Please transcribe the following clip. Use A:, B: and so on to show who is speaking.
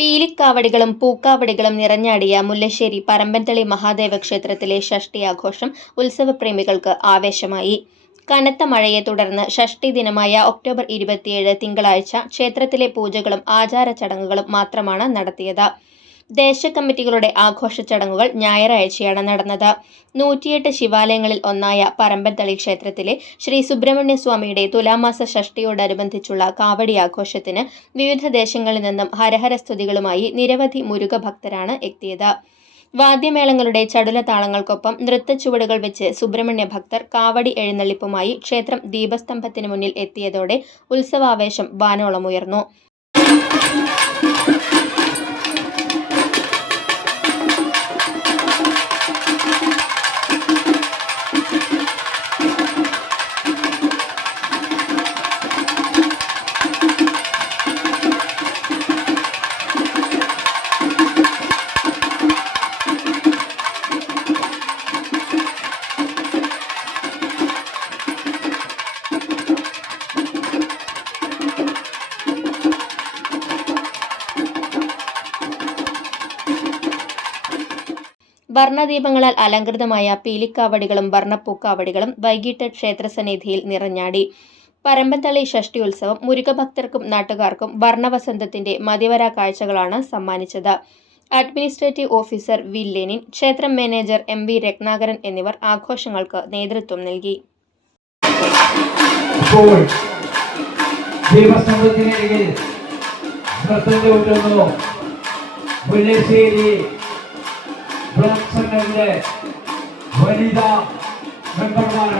A: പീലിക്കാവടികളും പൂക്കാവടികളും നിറഞ്ഞാടിയ മുല്ലശ്ശേരി പരമ്പൻതളി മഹാദേവ ക്ഷേത്രത്തിലെ ഷഷ്ടി ആഘോഷം ഉത്സവപ്രേമികൾക്ക് ആവേശമായി. കനത്ത മഴയെ തുടർന്ന് ഷഷ്ടി ദിനമായ ഒക്ടോബർ ഇരുപത്തിയേഴ് തിങ്കളാഴ്ച ക്ഷേത്രത്തിലെ പൂജകളും ആചാര ചടങ്ങുകളും മാത്രമാണ് നടത്തിയത്. ദേശകമ്മിറ്റികളുടെ ആഘോഷ ചടങ്ങുകൾ ഞായറാഴ്ചയാണ് നടന്നത്. നൂറ്റിയെട്ട് ശിവാലയങ്ങളിൽ ഒന്നായ പരമ്പൻതളി ക്ഷേത്രത്തിലെ ശ്രീ സുബ്രഹ്മണ്യ സ്വാമിയുടെ തുലാമാസ ഷഷ്ടിയോടനുബന്ധിച്ചുള്ള കാവടി ആഘോഷത്തിന് വിവിധ ദേശങ്ങളിൽ നിന്നും ഹരഹര സ്തുതികളുമായി നിരവധി മുരുക ഭക്തരാണ് എത്തിയത്. വാദ്യമേളങ്ങളുടെ ചടുല താളങ്ങൾക്കൊപ്പം നൃത്തച്ചുവടുകൾ വെച്ച് സുബ്രഹ്മണ്യ ഭക്തർ കാവടി എഴുന്നള്ളിപ്പുമായി ക്ഷേത്രം ദീപസ്തംഭത്തിന് മുന്നിൽ എത്തിയതോടെ ഉത്സവാവേശം വാനോളമുയർന്നു. വർണദീപങ്ങളാൽ അലങ്കൃതമായ പീലിക്കാവടികളും വർണപ്പൂക്കാവടികളും വൈകിട്ട് ക്ഷേത്രസന്നിധിയിൽ നിറഞ്ഞാടി. പരമ്പന്തളി ഷഷ്ടി ഉത്സവം മുരുകഭക്തർക്കും നാട്ടുകാർക്കും വർണവസന്തത്തിന്റെ മതിവര കാഴ്ചകളാണ് സമ്മാനിച്ചത്. Administrative officer V. ലെനിൻ ക്ഷേത്രം മാനേജർ എം. വി. രത്നാകരൻ എന്നിവർ ആഘോഷങ്ങൾക്ക് നേതൃത്വം നൽകി.
B: ഇപ്പോൾ வனிதா மெம்பர்மான